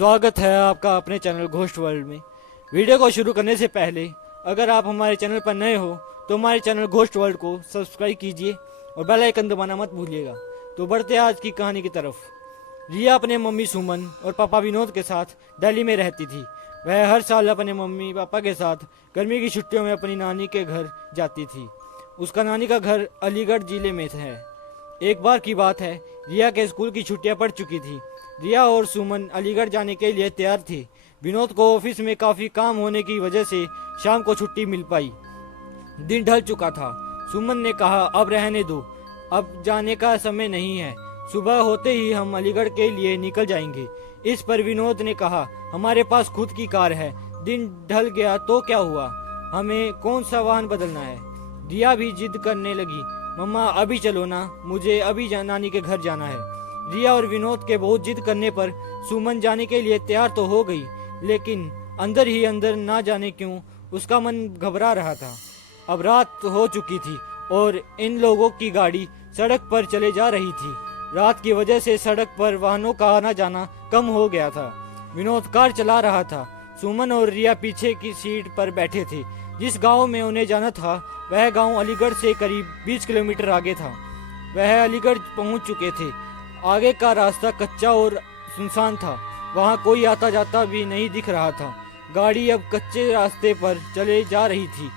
स्वागत है आपका अपने चैनल घोस्ट वर्ल्ड में। वीडियो को शुरू करने से पहले अगर आप हमारे चैनल पर नए हो तो हमारे चैनल घोस्ट वर्ल्ड को सब्सक्राइब कीजिए और बेल आइकन दबाना मत भूलिएगा। तो बढ़ते आज की कहानी की तरफ। रिया अपने मम्मी सुमन और पापा विनोद के साथ दिल्ली में रहती थी। वह हर साल अपने मम्मी पापा के साथ गर्मी की छुट्टियों में अपनी नानी के घर जाती थी। उसका नानी का घर अलीगढ़ जिले में है। एक बार की बात है, रिया के स्कूल की छुट्टियां पड़ चुकी थी। रिया और सुमन अलीगढ़ जाने के लिए तैयार थे। विनोद को ऑफिस में काफी काम होने की वजह से शाम को छुट्टी मिल पाई। दिन ढल चुका था। सुमन ने कहा, अब रहने दो, अब जाने का समय नहीं है। सुबह होते ही हम अलीगढ़ के लिए निकल जाएंगे। इस पर विनोद ने कहा, हमारे पास खुद की कार है। दिन ढल गया तो क्या हुआ, हमें कौन सा वाहन बदलना है। रिया भी जिद करने लगी, मम्मा अभी चलो ना, मुझे अभी नानी के घर जाना है। रिया और विनोद के बहुत जिद करने पर सुमन जाने के लिए तैयार तो हो गई, लेकिन अंदर ही अंदर ना जाने क्यों उसका मन घबरा रहा था। अब रात हो चुकी थी और इन लोगों की गाड़ी सड़क पर चले जा रही थी। रात की वजह से सड़क पर वाहनों का आना जाना कम हो गया था। विनोद कार चला रहा था। सुमन और रिया पीछे की सीट पर बैठे थे। जिस गांव में उन्हें जाना था वह गांव अलीगढ़ से करीब 20 किलोमीटर आगे था। वह अलीगढ़ पहुंच चुके थे। आगे का रास्ता कच्चा और सुनसान था। वहां कोई आता जाता भी नहीं दिख रहा था। गाड़ी अब कच्चे रास्ते पर चले जा रही थी।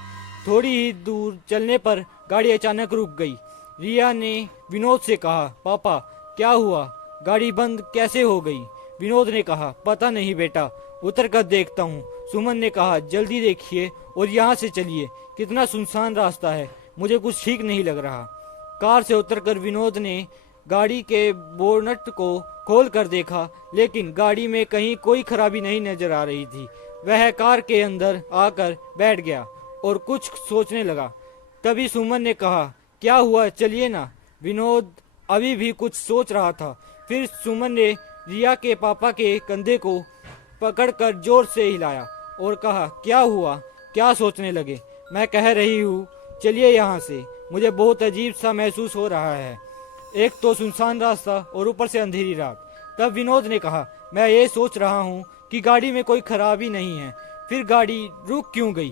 थोड़ी ही दूर चलने पर गाड़ी अचानक रुक गई। रिया ने विनोद से कहा, पापा क्या हुआ, गाड़ी बंद कैसे हो गई। विनोद ने कहा, पता नहीं बेटा, उतर कर देखता हूँ। सुमन ने कहा, जल्दी देखिए और यहाँ से चलिए, कितना सुनसान रास्ता है, मुझे कुछ ठीक नहीं लग रहा। कार से उतरकर विनोद ने गाड़ी के बोनट को खोल कर देखा, लेकिन गाड़ी में कहीं कोई खराबी नहीं नजर आ रही थी। वह कार के अंदर आकर बैठ गया और कुछ सोचने लगा। तभी सुमन ने कहा, क्या हुआ, चलिए ना। विनोद अभी भी कुछ सोच रहा था। फिर सुमन ने रिया के पापा के कंधे को पकड़कर जोर से हिलाया और कहा, क्या हुआ, क्या सोचने लगे। मैं कह रही हूँ चलिए यहाँ से, मुझे बहुत अजीब सा महसूस हो रहा है। एक तो सुनसान रास्ता और ऊपर से अंधेरी रात। तब विनोद ने कहा, मैं ये सोच रहा हूँ कि गाड़ी में कोई खराबी नहीं है, फिर गाड़ी रुक क्यों गई।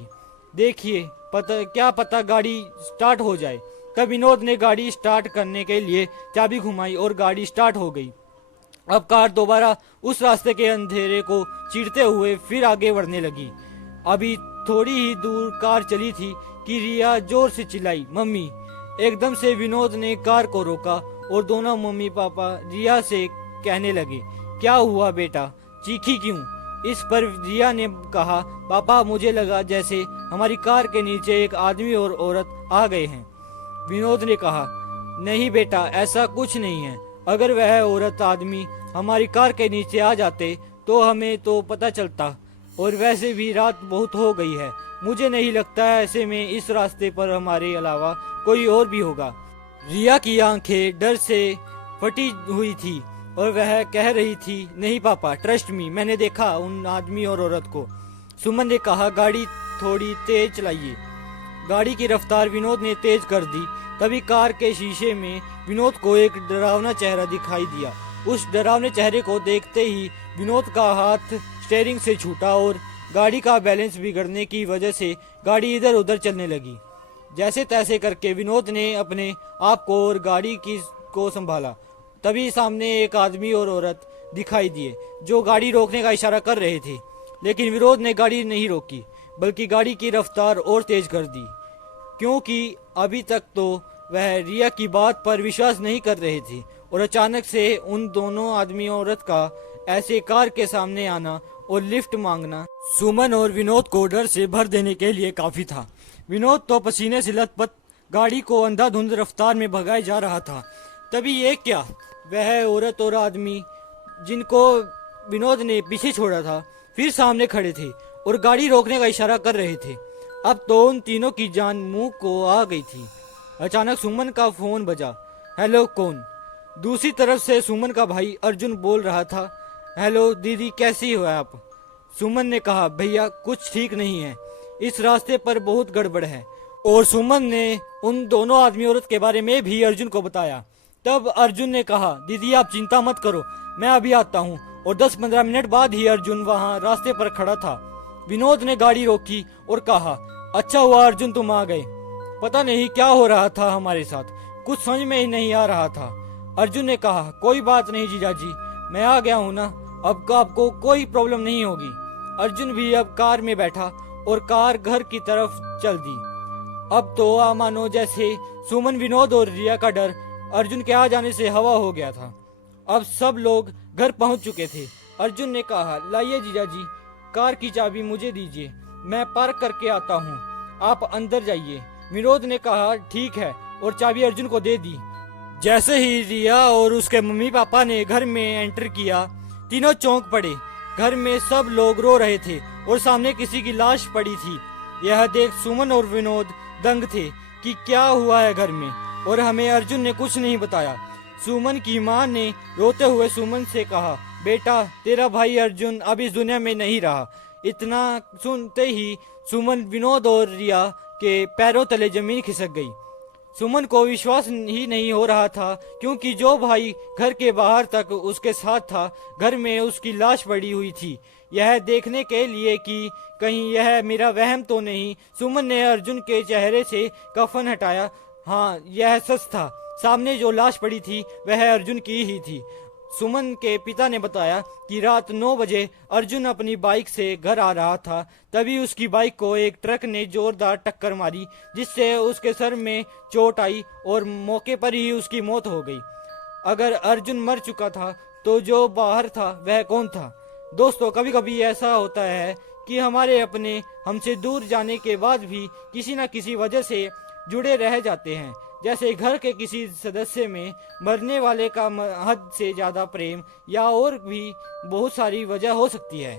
देखिए, क्या पता गाड़ी स्टार्ट हो जाए। तब विनोद ने गाड़ी स्टार्ट करने के लिए चाबी घुमाई और गाड़ी स्टार्ट हो गई। अब कार दोबारा उस रास्ते के अंधेरे को चीरते हुए फिर आगे बढ़ने लगी। अभी थोड़ी ही दूर कार चली थी कि रिया जोर से चिल्लाई, मम्मी। एकदम से विनोद ने कार को रोका और दोनों मम्मी पापा रिया से कहने लगे, क्या हुआ बेटा, चीखी क्यों। इस पर रिया ने कहा, पापा मुझे लगा जैसे हमारी कार के नीचे एक आदमी और औरत आ गए हैं। विनोद ने कहा, नहीं बेटा, ऐसा कुछ नहीं है। अगर वह औरत आदमी हमारी कार के नीचे आ जाते तो हमें तो पता चलता, और वैसे भी रात बहुत हो गई है। मुझे नहीं लगता ऐसे में इस रास्ते पर हमारे अलावा कोई और भी होगा। रिया की आंखें डर से फटी हुई थी और वह कह रही थी, नहीं पापा, ट्रस्ट मी, मैंने देखा उन आदमी और औरत को। सुमन ने कहा, गाड़ी थोड़ी तेज चलाइए। गाड़ी की रफ्तार विनोद ने तेज कर दी। तभी कार के शीशे में विनोद को एक डरावना चेहरा दिखाई दिया। उस डरावने चेहरे को देखते ही विनोद का हाथ स्टीयरिंग से छूटा और गाड़ी का बैलेंस बिगड़ने की वजह से गाड़ी इधर उधर चलने लगी। जैसे तैसे करके विनोद ने अपने आप को और गाड़ी को संभाला। तभी सामने एक आदमी और औरत दिखाई दिए जो गाड़ी रोकने का इशारा कर रहे थे, लेकिन विनोद ने गाड़ी नहीं रोकी बल्कि गाड़ी की रफ्तार और तेज कर दी, क्योंकि अभी तक तो वह रिया की बात पर विश्वास नहीं कर रहे थे। और अचानक से उन दोनों आदमी और औरत का ऐसे कार के सामने आना और लिफ्ट मांगना सुमन और विनोद को डर से भर देने के लिए काफी था। विनोद तो पसीने से लथपथ गाड़ी को अंधाधुंध रफ्तार में भगाए जा रहा था। तभी ये क्या, वह औरत और आदमी जिनको विनोद ने पीछे छोड़ा था फिर सामने खड़े थे और गाड़ी रोकने का इशारा कर रहे थे। अब तो उन तीनों की जान मुंह को आ गई थी। अचानक सुमन का फोन बजा। हेलो, कौन। दूसरी तरफ से सुमन का भाई अर्जुन बोल रहा था, हेलो दीदी, कैसी हो आप। सुमन ने कहा, भैया कुछ ठीक नहीं है, इस रास्ते पर बहुत गड़बड़ है। और सुमन ने उन दोनों आदमी औरत के बारे में भी अर्जुन को बताया। तब अर्जुन ने कहा, दीदी आप चिंता मत करो, मैं अभी आता हूँ। और 10-15 मिनट बाद ही अर्जुन वहां रास्ते पर खड़ा था। विनोद ने गाड़ी रोकी और कहा, अच्छा हुआ अर्जुन तुम आ गए। पता नहीं क्या हो रहा था हमारे साथ, कुछ समझ में ही नहीं आ रहा था। अर्जुन ने कहा, कोई बात नहीं जीजाजी, मैं आ गया हूँ ना, अब आपको कोई प्रॉब्लम नहीं होगी। अर्जुन भी अब कार में बैठा और कार घर की तरफ चल दी। अब तो मानो जैसे सुमन, विनोद और रिया का डर अर्जुन के आ जाने से हवा हो गया था। अब सब लोग घर पहुंच चुके थे। अर्जुन ने कहा, लाइए जीजाजी, कार की चाबी मुझे दीजिए, मैं पार्क करके आता हूँ, आप अंदर जाइए। विनोद ने कहा, ठीक है, और चाबी अर्जुन को दे दी। जैसे ही रिया और उसके मम्मी पापा ने घर में एंटर किया, तीनों चौंक पड़े। घर में सब लोग रो रहे थे और सामने किसी की लाश पड़ी थी। यह देख सुमन और विनोद दंग थे कि क्या हुआ है घर में, और हमें अर्जुन ने कुछ नहीं बताया। सुमन की मां ने रोते हुए सुमन से कहा, बेटा तेरा भाई अर्जुन अब इस दुनिया में नहीं रहा। इतना सुनते ही सुमन, विनोद और रिया के पैरों तले जमीन खिसक गई। सुमन को विश्वास ही नहीं हो रहा था, क्योंकि जो भाई घर के बाहर तक उसके साथ था, घर में उसकी लाश पड़ी हुई थी। यह देखने के लिए कि कहीं यह मेरा वहम तो नहीं, सुमन ने अर्जुन के चेहरे से कफन हटाया। हाँ, यह सच था, सामने जो लाश पड़ी थी वह अर्जुन की ही थी। सुमन के पिता ने बताया कि रात 9 बजे अर्जुन अपनी बाइक से घर आ रहा था, तभी उसकी बाइक को एक ट्रक ने जोरदार टक्कर मारी, जिससे उसके सर में चोट आई और मौके पर ही उसकी मौत हो गई। अगर अर्जुन मर चुका था तो जो बाहर था वह कौन था? दोस्तों, कभी कभी ऐसा होता है कि हमारे अपने हमसे दूर जाने के बाद भी किसी न किसी वजह से जुड़े रह जाते हैं। जैसे घर के किसी सदस्य में मरने वाले का हद से ज्यादा प्रेम, या और भी बहुत सारी वजह हो सकती है।